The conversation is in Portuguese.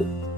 Tchau.